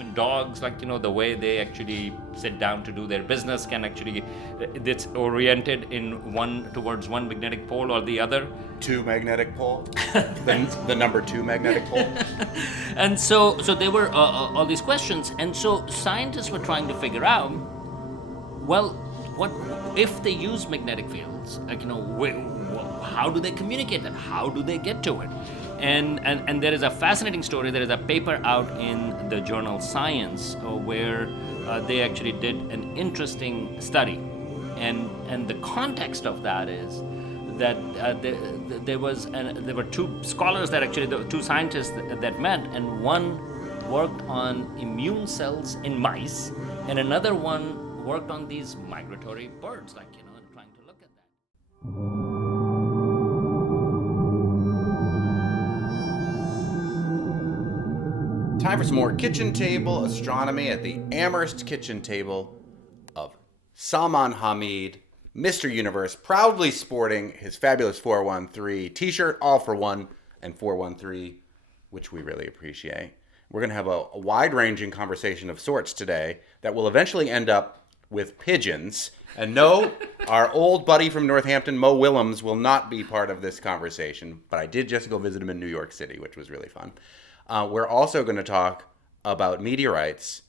even dogs, like, the way they actually sit down to do their business can actually, it's oriented towards one magnetic pole or the other. Two magnetic pole, the number 2 magnetic pole. And so there were all these questions, and so scientists were trying to figure out, well, what if they use magnetic fields? Like, how do they communicate that? How do they get to it? And there is a fascinating story. There is a paper out in the journal Science where they actually did an interesting study, and the context of that is that there were two scholars that actually, the two scientists that met, and one worked on immune cells in mice, and another one worked on these migratory birds, like, and trying to look at that. Time for some more kitchen table astronomy at the Amherst kitchen table of Salman Hamid, Mr. Universe, proudly sporting his fabulous 413 t-shirt, all for one, and 413, which we really appreciate. We're going to have a wide-ranging conversation of sorts today that will eventually end up with pigeons. And no, our old buddy from Northampton, Mo Willems, will not be part of this conversation, but I did just go visit him in New York City, which was really fun. We're also going to talk about meteorites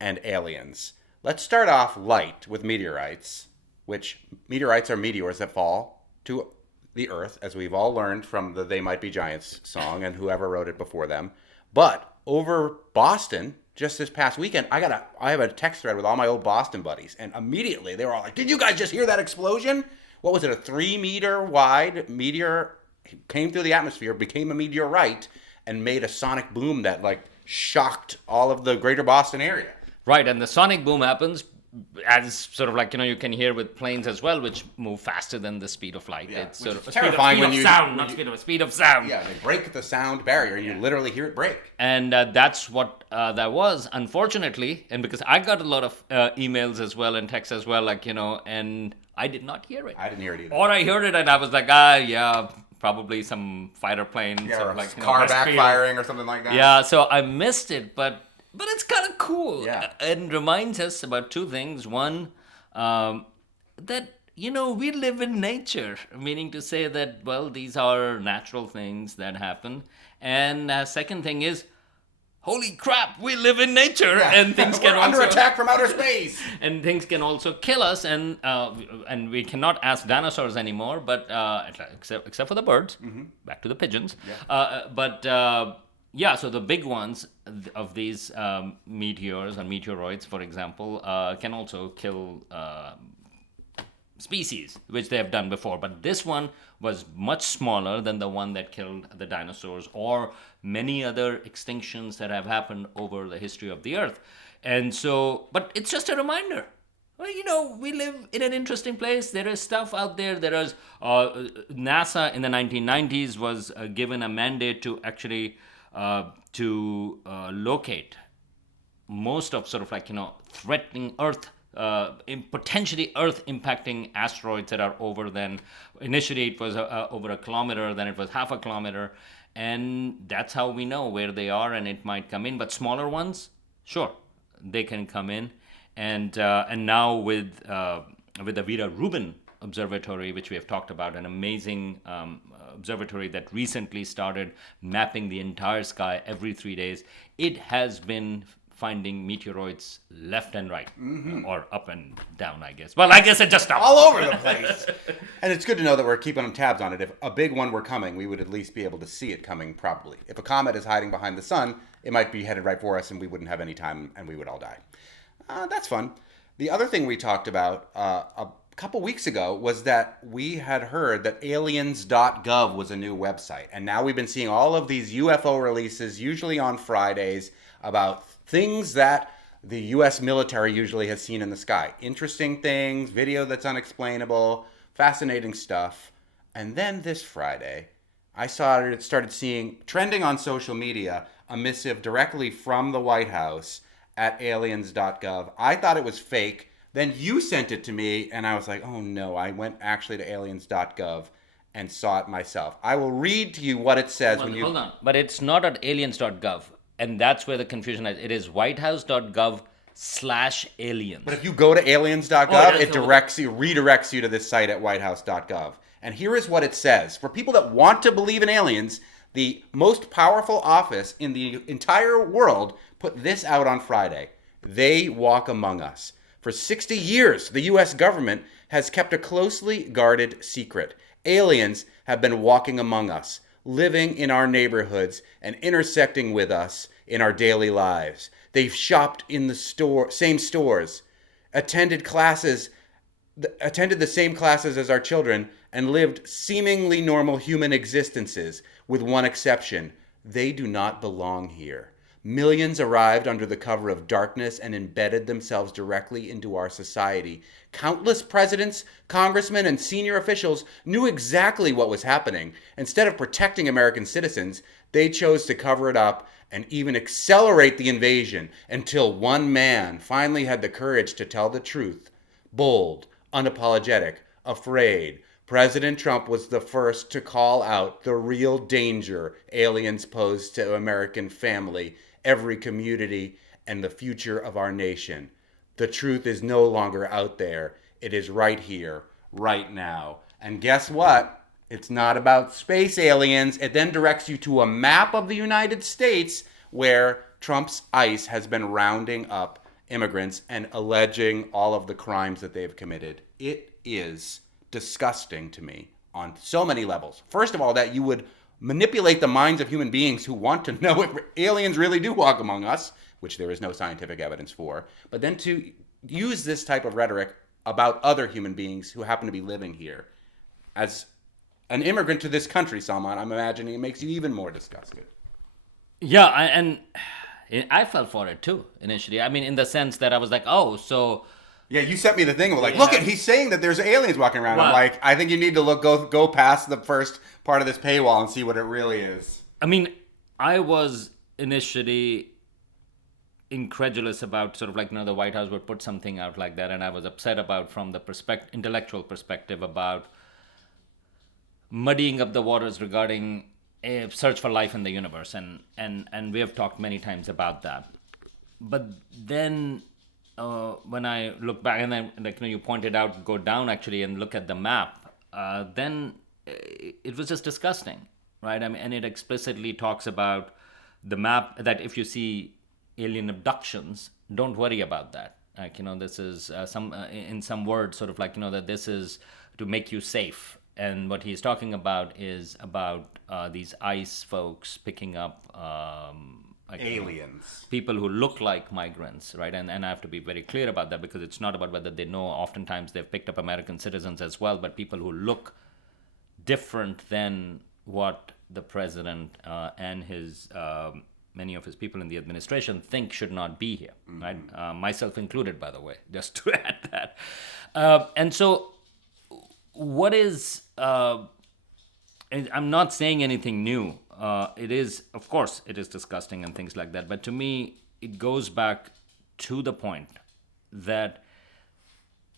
and aliens. Let's start off light with meteorites, which meteorites are meteors that fall to the Earth, as we've all learned from the They Might Be Giants song and whoever wrote it before them. But over Boston, just this past weekend, I have a text thread with all my old Boston buddies, and immediately they were all like, "Did you guys just hear that explosion? What was it, a 3-meter wide meteor came through the atmosphere, became a meteorite, and made a sonic boom that, like, shocked all of the greater Boston area." Right, and the sonic boom happens as sort of like, you can hear with planes as well, which move faster than the speed of light. Yeah, It's sort of terrifying speed of sound, not speed of sound. Yeah, they break the sound barrier, and you literally hear it break. And that's what that was, unfortunately. And because I got a lot of emails as well and texts as well, like, and I did not hear it. I didn't hear it either. Or I heard it and I was like, yeah, probably some fighter plane. Yeah, sort or of like, car backfiring or something like that. Yeah, so I missed it, but it's kind of cool. Yeah. It reminds us about two things. One, that, we live in nature, meaning to say that, well, these are natural things that happen. And second thing is, holy crap, we live in nature, and things can We're under attack from outer space. And things can also kill us, and we cannot ask dinosaurs anymore, but except for the birds. Mm-hmm. Back to the pigeons. Yeah. So the big ones of these meteors and meteoroids, for example, can also kill species, which they have done before. But this one was much smaller than the one that killed the dinosaurs or many other extinctions that have happened over the history of the Earth. And so, but it's just a reminder. Well, we live in an interesting place. There is stuff out there. There is NASA in the 1990s was given a mandate to actually locate most of sort of like, threatening Earth, potentially Earth impacting asteroids that are over then. Initially it was over a kilometer, then it was half a kilometer. And that's how we know where they are and it might come in. But smaller ones, sure, they can come in. And now with the Vera Rubin Observatory, which we have talked about, an amazing observatory that recently started mapping the entire sky every 3 days, it has been finding meteoroids left and right, or up and down, I guess. Well, I guess it just stopped. All over the place. And it's good to know that we're keeping tabs on it. If a big one were coming, we would at least be able to see it coming, probably. If a comet is hiding behind the sun, it might be headed right for us, and we wouldn't have any time, and we would all die. That's fun. The other thing we talked about a couple weeks ago was that we had heard that ALIENS.GOV was a new website. And now we've been seeing all of these UFO releases, usually on Fridays, about things that the U.S. military usually has seen in the sky. Interesting things, video that's unexplainable, fascinating stuff. And then this Friday, I started seeing, trending on social media, a missive directly from the White House at aliens.gov. I thought it was fake. Then you sent it to me, and I was like, oh no, I went actually to aliens.gov and saw it myself. I will read to you what it says Hold on. But it's not at aliens.gov. and that's where the confusion is. It is whitehouse.gov/aliens. But if you go to aliens.gov, Oh, it redirects you to this site at whitehouse.gov. And here is what it says. For people that want to believe in aliens, the most powerful office in the entire world put this out on Friday. They walk among us. For 60 years, the U.S. government has kept a closely guarded secret. Aliens have been walking among us, living in our neighborhoods and intersecting with us in our daily lives. They've shopped in the same stores, attended the same classes as our children, and lived seemingly normal human existences, with one exception. They do not belong here. Millions arrived under the cover of darkness and embedded themselves directly into our society. Countless presidents, congressmen, and senior officials knew exactly what was happening. Instead of protecting American citizens, they chose to cover it up and even accelerate the invasion until one man finally had the courage to tell the truth. Bold, unapologetic, afraid, President Trump was the first to call out the real danger aliens pose to American family, every community, and the future of our nation. The truth is no longer out there. It is right here, right now. And guess what? It's not about space aliens. It then directs you to a map of the United States where Trump's ICE has been rounding up immigrants and alleging all of the crimes that they've committed. It is disgusting to me on so many levels. First of all, that you would manipulate the minds of human beings who want to know if aliens really do walk among us, which there is no scientific evidence for, but then to use this type of rhetoric about other human beings who happen to be living here. As an immigrant to this country, Salman, I'm imagining it makes you even more disgusted. Yeah, and I fell for it too initially. I mean, in the sense that I was like, oh, so... Yeah, you sent me the thing. Like, look, he's saying that there's aliens walking around. Right. I'm like, I think you need to go past the first part of this paywall and see what it really is. I mean, I was initially incredulous about sort of like, the White House would put something out like that, and I was upset about from the intellectual perspective about muddying up the waters regarding a search for life in the universe, and we have talked many times about that. But then when I look back, and then you pointed out, go down actually and look at the map, then it was just disgusting, right? I mean, and it explicitly talks about the map that if you see alien abductions, don't worry about that. Like, this is in some words, sort of like, that this is to make you safe. And what he's talking about is about these ICE folks picking up aliens, people who look like migrants, right? And I have to be very clear about that, because it's not about whether they know. Oftentimes they've picked up American citizens as well, but people who look different than what the president and his many of his people in the administration think should not be here, right? Myself included, by the way, just to add that. And so what is... I'm not saying anything new. It is, of course, it is disgusting and things like that. But to me, it goes back to the point that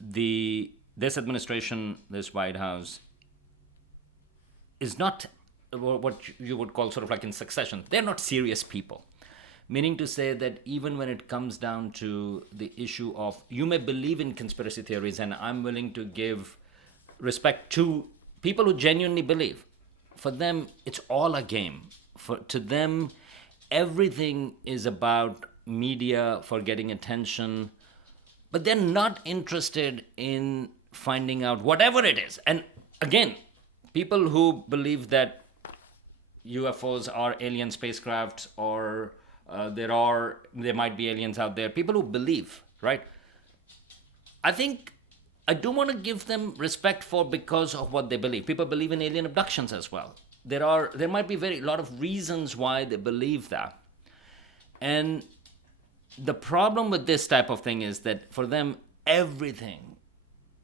this administration, this White House, is not what you would call sort of like in succession. They're not serious people. Meaning to say that even when it comes down to the issue of, you may believe in conspiracy theories, and I'm willing to give respect to people who genuinely believe. For them, it's all a game. To them, everything is about media for getting attention, but they're not interested in finding out whatever it is. And again, people who believe that UFOs are alien spacecrafts, or there might be aliens out there, people who believe, right? I think I do want to give them respect because of what they believe. People believe in alien abductions as well. There might be a lot of reasons why they believe that. And the problem with this type of thing is that for them, everything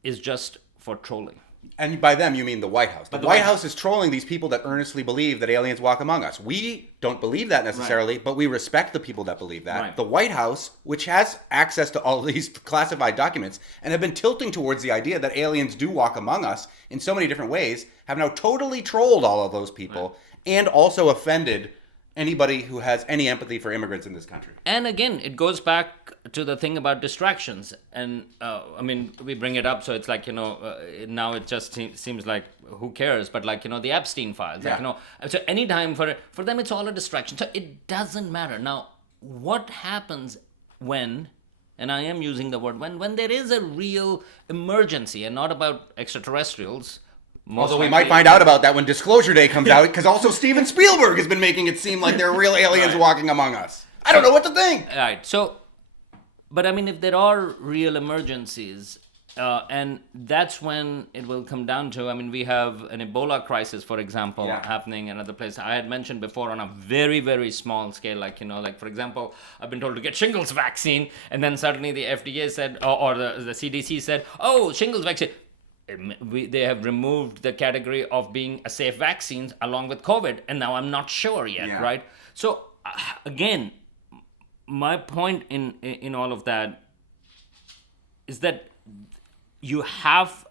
is just for trolling. And by them, you mean the White House. The White House is trolling these people that earnestly believe that aliens walk among us. We don't believe that necessarily, but we respect the people that believe that. Right. The White House, which has access to all these classified documents and have been tilting towards the idea that aliens do walk among us in so many different ways, have now totally trolled all of those people and also offended anybody who has any empathy for immigrants in this country. And again, it goes back to the thing about distractions. And I mean, we bring it up, so it's like, now it just seems like, who cares? But like, the Epstein files, like, so anytime for them, it's all a distraction. So it doesn't matter. Now, what happens when, and I am using the word when there is a real emergency, and not about extraterrestrials. Although we might find out about that when Disclosure Day comes out, because also Steven Spielberg has been making it seem like there are real aliens walking among us. I don't know what to think. Right. So, but I mean, if there are real emergencies, and that's when it will come down to, I mean, we have an Ebola crisis, for example, happening in other places. I had mentioned before on a very, very small scale, like, like, for example, I've been told to get shingles vaccine, and then suddenly the FDA said, or the CDC said, oh, shingles vaccine. They have removed the category of being a safe vaccines along with COVID, and now I'm not sure yet, right? So again, my point in all of that is that you have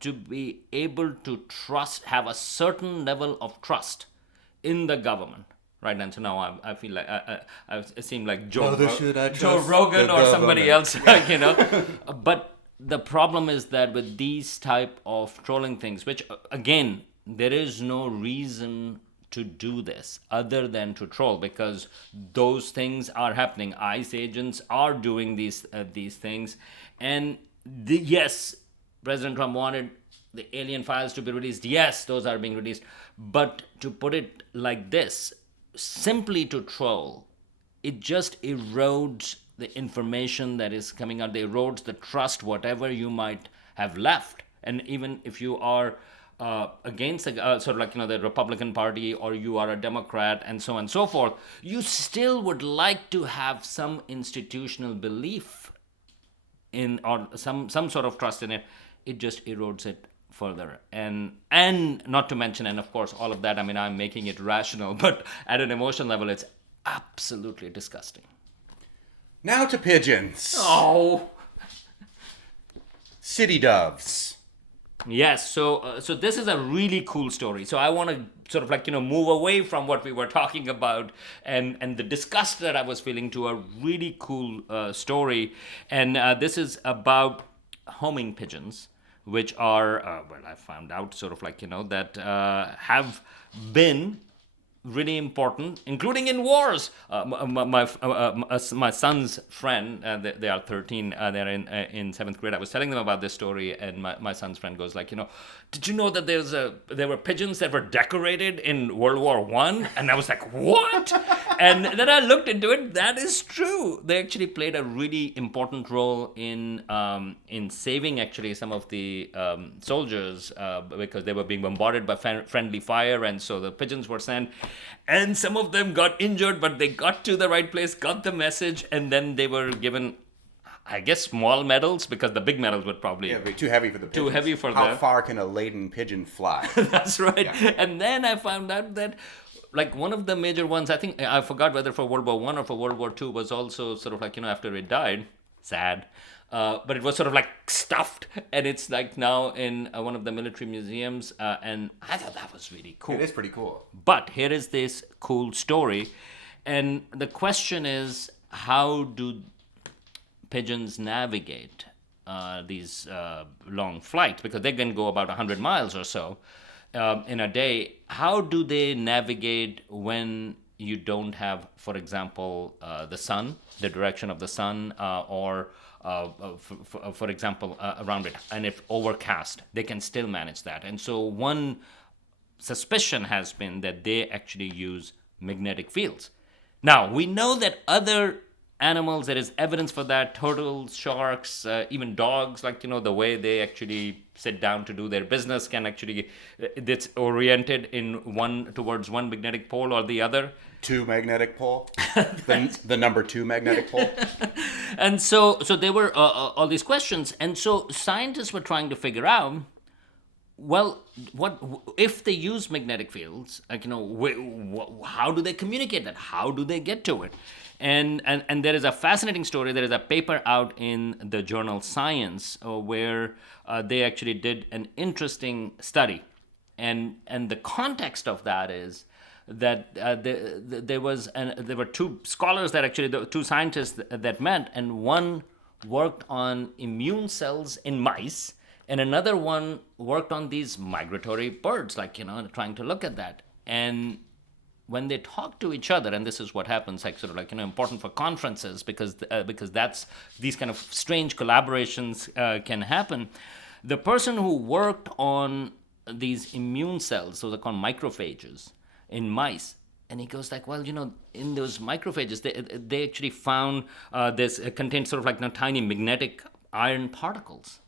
to be able to have a certain level of trust in the government, right? And so now I feel like I seem like Joe Rogan or somebody else, but the problem is that with these type of trolling things, which again, there is no reason to do this other than to troll, because those things are happening. ICE agents are doing these things, and yes, President Trump wanted the alien files to be released. Yes, those are being released, but to put it like this, simply to troll, it just erodes the information that is coming out. They erodes the trust, whatever you might have left. And even if you are against sort of like, the Republican Party, or you are a Democrat, and so on and so forth, you still would like to have some institutional belief in, or some sort of trust in it. It just erodes it further. And not to mention, and of course, all of that, I mean, I'm making it rational, but at an emotional level, it's absolutely disgusting. Now to pigeons. Oh. City doves. Yes, so this is a really cool story. So I want to sort of like, move away from what we were talking about and the disgust that I was feeling to a really cool story. And this is about homing pigeons, which are, I found out sort of like, that have been really important, including in wars. My son's friend, they are 13, they're in 7th grade. I was telling them about this story, and my son's friend goes like, did you know that there were pigeons that were decorated in World War I? And I was like, what? And then I looked into it. That is true. They actually played a really important role in saving actually some of the soldiers because they were being bombarded by friendly fire, and so the pigeons were sent. And some of them got injured, but they got to the right place, got the message, and then they were given, I guess, small medals, because the big medals would probably be too heavy for the pigeons. Too heavy for How far can a laden pigeon fly? That's right. Yeah. And then I found out that, like, one of the major ones, I think, I forgot whether for World War I or for World War II, was also sort of like, after it died, sad, but it was sort of like stuffed, and it's like now in one of the military museums, and I thought that was really cool. It is pretty cool. But here is this cool story, and the question is, how do pigeons navigate these long flights? Because they can go about 100 miles or so in a day. How do they navigate when you don't have, for example, the sun, the direction of the sun, or for example, around it, and if overcast, they can still manage that. And so one suspicion has been that they actually use magnetic fields. Now, we know that other animals, there is evidence for that, turtles, sharks, even dogs, like, the way they actually sit down to do their business can actually, it's oriented towards one magnetic pole or the other. Two magnetic pole, the number 2 magnetic pole. And so there were all these questions, and so scientists were trying to figure out, well, what if they use magnetic fields? Like, how do they communicate that? How do they get to it? And there is a fascinating story. There is a paper out in the journal Science where they actually did an interesting study, and the context of that is that there were two scholars that actually, the two scientists that met, and one worked on immune cells in mice, and another one worked on these migratory birds, like, trying to look at that. And when they talk to each other, and this is what happens, like, sort of like, important for conferences, because that's, these kind of strange collaborations can happen. The person who worked on these immune cells, so they're called macrophages in mice, and he goes like, well, in those macrophages, they actually found this contained sort of like tiny magnetic iron particles.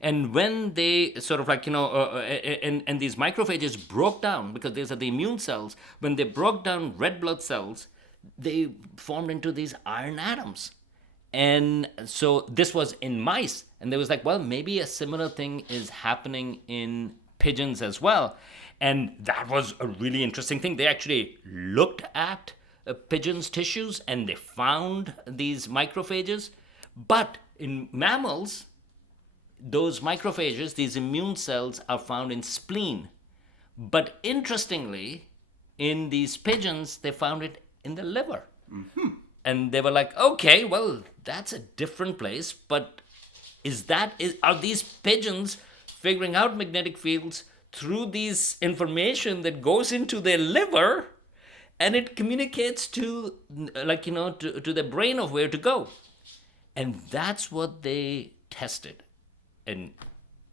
And when they sort of like, and these macrophages broke down, because these are the immune cells, when they broke down red blood cells, they formed into these iron atoms. And so this was in mice. And they was like, well, maybe a similar thing is happening in pigeons as well. And that was a really interesting thing. They actually looked at pigeons' tissues and they found these macrophages. But in mammals, those macrophages, these immune cells, are found in spleen. But interestingly, in these pigeons, they found it in the liver. Mm-hmm. And they were like, okay, well, that's a different place, but are these pigeons figuring out magnetic fields through these information that goes into their liver, and it communicates to, to the brain of where to go? And that's what they tested. And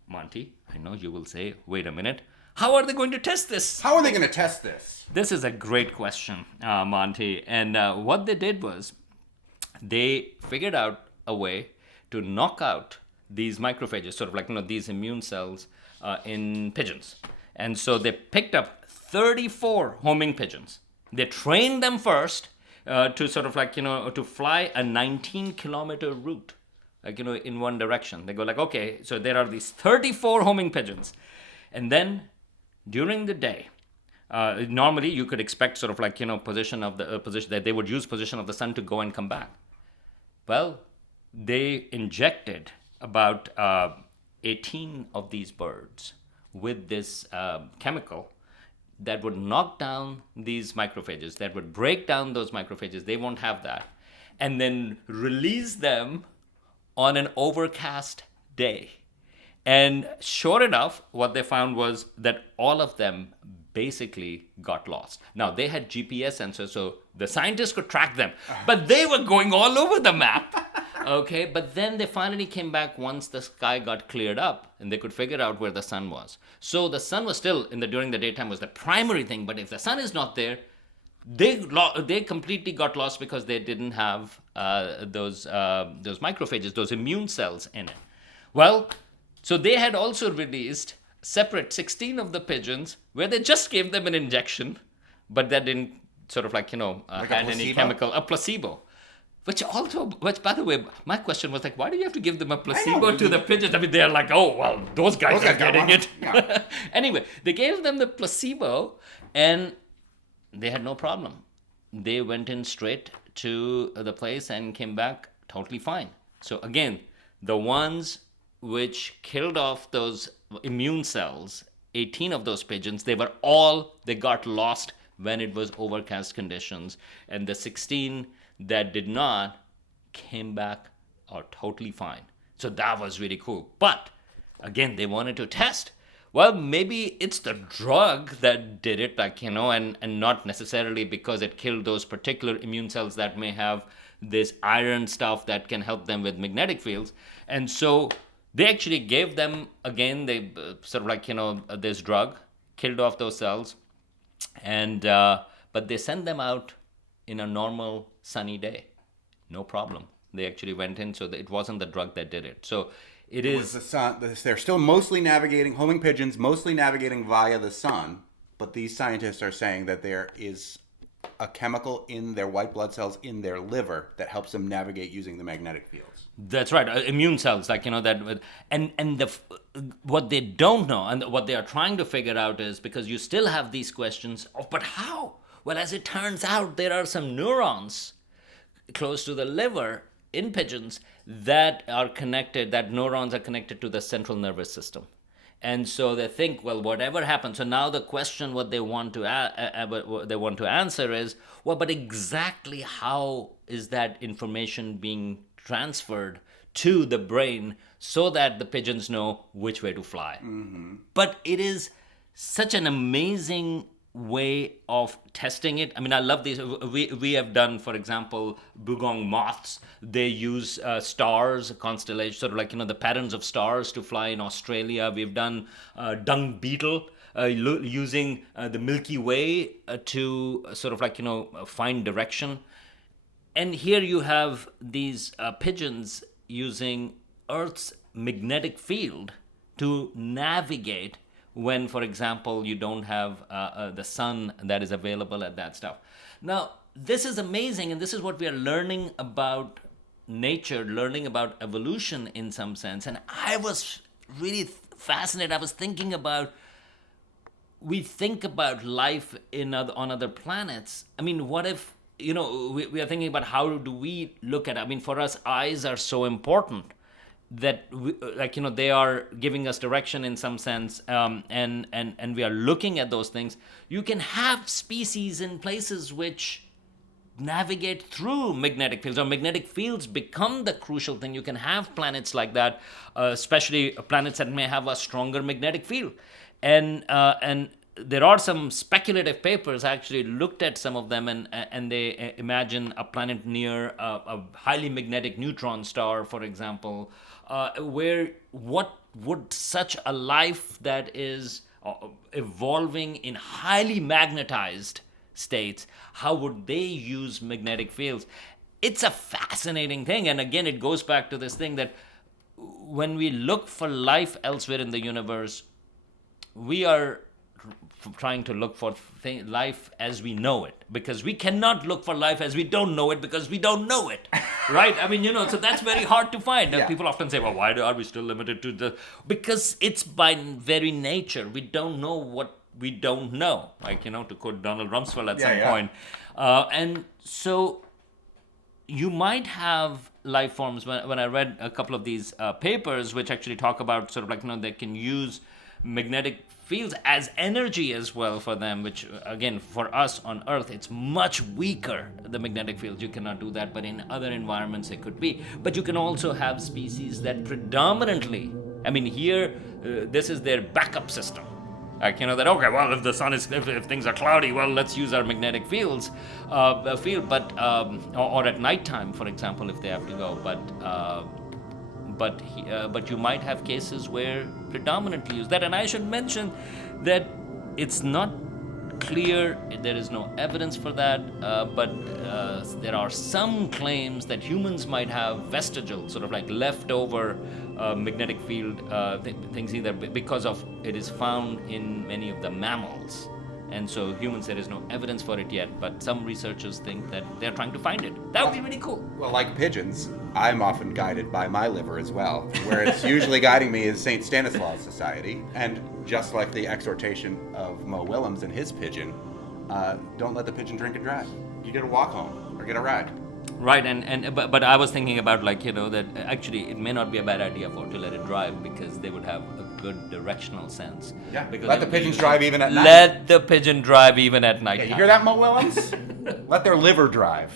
Monty, I know you will say, wait a minute, how are they going to test this? How are they going to test this? This is a great question, Monty. And what they did was they figured out a way to knock out these macrophages, sort of like, these immune cells in pigeons. And so they picked up 34 homing pigeons. They trained them first to sort of like, to fly a 19-kilometer route, like, in one direction. They go like, okay, so there are these 34 homing pigeons. And then during the day, normally you could expect sort of like, position of the position that they would use position of the sun to go and come back. Well, they injected about 18 of these birds with this chemical that would knock down these macrophages, that would break down those macrophages. They won't have that. And then release them on an overcast day. And sure enough, what they found was that all of them basically got lost. Now, they had GPS sensors, so the scientists could track them, but they were going all over the map. Okay, but then they finally came back once the sky got cleared up and they could figure out where the sun was. So the sun was still during the daytime was the primary thing, but if the sun is not there, they completely got lost because they didn't have those macrophages, those immune cells in it. Well, so they had also released separate 16 of the pigeons where they just gave them an injection, but that didn't sort of like, had any chemical, a placebo. Which, by the way, my question was like, why do you have to give them a placebo to the pigeons? I mean, they're like, oh, well, those guys are getting it. Yeah. Anyway, they gave them the placebo and they had no problem. They went in straight to the place and came back totally fine. So again, the ones which killed off those immune cells, 18 of those pigeons, they got lost when it was overcast conditions. And the 16 that did not came back are totally fine. So that was really cool. But again, they wanted to test. Well, maybe it's the drug that did it, like, and not necessarily because it killed those particular immune cells that may have this iron stuff that can help them with magnetic fields. And so they actually gave them, again, they sort of like, this drug, killed off those cells. And but they sent them out in a normal sunny day. No problem. They actually went in, so it wasn't the drug that did it. So it is the sun. They're still mostly navigating, homing pigeons, mostly navigating via the sun. But these scientists are saying that there is a chemical in their white blood cells in their liver that helps them navigate using the magnetic fields. That's right. Immune cells, like, that, and what they don't know and what they are trying to figure out is, because you still have these questions, but how? Well, as it turns out, there are some neurons close to the liver in pigeons that neurons are connected to the central nervous system. And so they think, well, whatever happens. So now the question, what they want to what they want to answer is, well, but exactly how is that information being transferred to the brain so that the pigeons know which way to fly? But it is such an amazing way of testing it. I mean, I love these. We have done, for example, dugong moths. They use stars, constellations, sort of like, the patterns of stars to fly in Australia. We've done dung beetle using the Milky Way to sort of like, find direction. And here you have these pigeons using Earth's magnetic field to navigate when, for example, you don't have the sun that is available at that stuff. Now, this is amazing, and this is what we are learning about nature, learning about evolution in some sense. And I was really fascinated. I was thinking about, we think about life on other planets. I mean, what if, we are thinking about how do we look at it? I mean, for us, eyes are so important that they are giving us direction in some sense, and we are looking at those things. You can have species in places which navigate through magnetic fields, or magnetic fields become the crucial thing. You can have planets like that, especially planets that may have a stronger magnetic field, and there are some speculative papers. I actually looked at some of them, and they imagine a planet near a highly magnetic neutron star, for example, where what would such a life that is evolving in highly magnetized states, how would they use magnetic fields? It's a fascinating thing. And again, it goes back to this thing that when we look for life elsewhere in the universe, we are trying to look for life as we know it, because we cannot look for life as we don't know it, because we don't know it, right? I mean, so that's very hard to find. Yeah. People often say, well, why are we still limited to because it's by very nature. We don't know what we don't know, like, to quote Donald Rumsfeld at some point. And so you might have life forms. When I read a couple of these papers, which actually talk about sort of like, they can use magnetic fields as energy as well for them, which again, for us on Earth, it's much weaker, the magnetic fields. You cannot do that, but in other environments it could be. But you can also have species that predominantly, I mean, here, this is their backup system. Like, that, okay, well, if the sun is, if things are cloudy, well, let's use our magnetic field, or at nighttime, for example, if they have to go. But you might have cases where predominantly use that. And I should mention that it's not clear, there is no evidence for that, but there are some claims that humans might have vestigial, sort of like leftover magnetic field things, either because of it is found in many of the mammals. And so humans, there is no evidence for it yet, but some researchers think that they're trying to find it. That would be really cool. Well, like pigeons, I'm often guided by my liver as well. Where it's usually guiding me is St. Stanislaus Society. And just like the exhortation of Mo Willems and his pigeon, don't let the pigeon drink and drive. You get a walk home or get a ride. Right, but I was thinking about, like, that actually it may not be a bad idea to let it drive, because they would have a good directional sense. Yeah, because let the pigeons drive even at night. Let the pigeon drive even at night. Yeah, you hear that, Mo Willems? Let their liver drive.